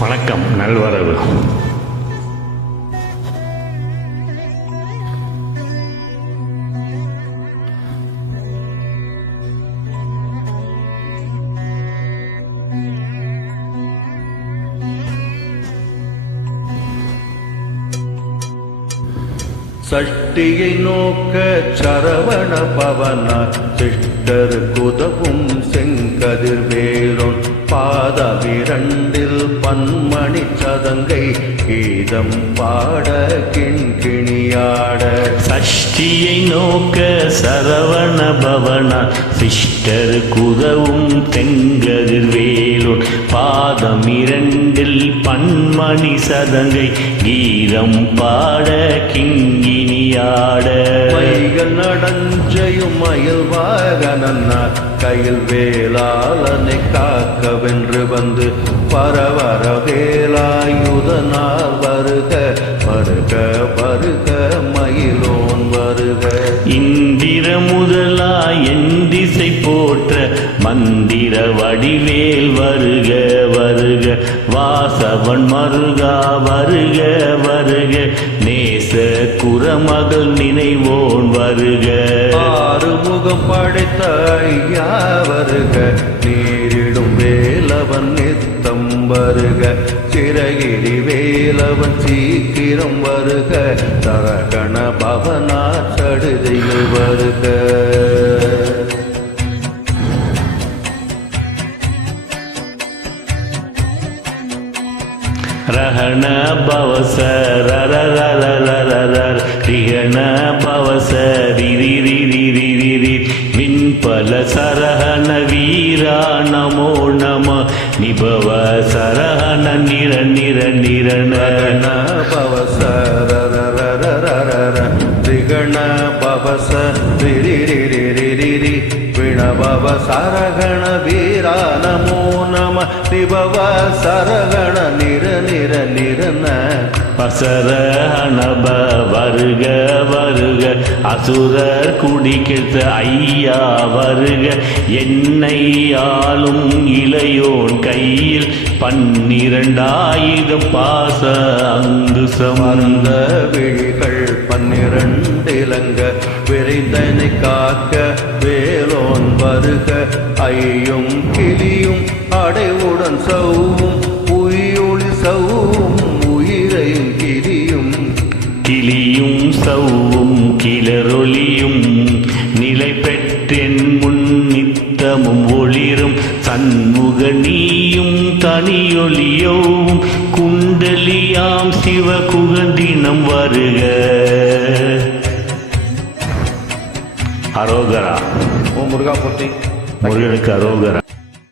வணக்கம். நல்வரவு. சஷ்டியை நோக்க சரவண பவனார் சிஷ்டர் குதவும் செங்கதிர்வேலோன் பாதவிரண்டில் பன்மணி சதங்கை கீதம் பாட கிண்கிணியாட. சஷ்டியை நோக்க சரவண பவனார் சிஷ்டர் குதவும் செங்கதிர்வேலோன் பாதமிரண்டில் பன்மணி சதங்கை கீதம் பாட கிங்கினியாட. மைகள் நடஞ்சையும் மயில் வாகனார் கையில் வேளாளனை காக்கவென்று வந்து பரவர வேலாயுதனார் வருக வருக வருக மயிலோன் வருக. இந்திர முதலாய் என் திசை போற்ற மந்திர வடிவேல் வருக வருக வாசவன் மருகா வருக வருக நேச குரமகள் நினைவோன் வருக. ஆறுமுகம் படைத்த ஐயா வருக நீரிடும் வேலவன் நித்தம் வருக சிறகிரி வேலவன் சீக்கிரம் வருக தரகண பவனா சடுதியில் வருக. ரஹண பவச ரரரரரரர் ரிஹண பவச ரிரிரிரிரிரிரி விண்பல சரஹண வீரா நமோ நம நிபவ சரஹண நிர நிர நிரண பவச ரரரரரர ரிகண பவச ரிரிரிரிரிரி விணபவ சரகண வீரா நமோ நம நிபவ சரகண நிர நிர நிரண. பசரஹணப வருக வருக அசுரர் குடிக்கிட்ட ஐயா வருக என்னை ஆளும் இளையோன் கையில் 12,000 பாச அங்கு சமர்ந்த விழிகள் 12 இலங்க விரைந்தனை காக்க வேலோன் வருக ஐயும் கிளியும் அடைவுடன் சௌவும் உயிரொளி சௌவும் உயிரையும் கிளியும் கிளியும் சௌவும் கிளரொலியும் நிலை பெற்றென் முன் நித்தமும் ஒளிரும் சண்முக நீயும் தனியொலியோவும் குண்டலியாம் சிவ குகந்தினம் வருக. அரோகரா. ஓ முருகா போற்றி. முருகனுக்கு அரோகரா.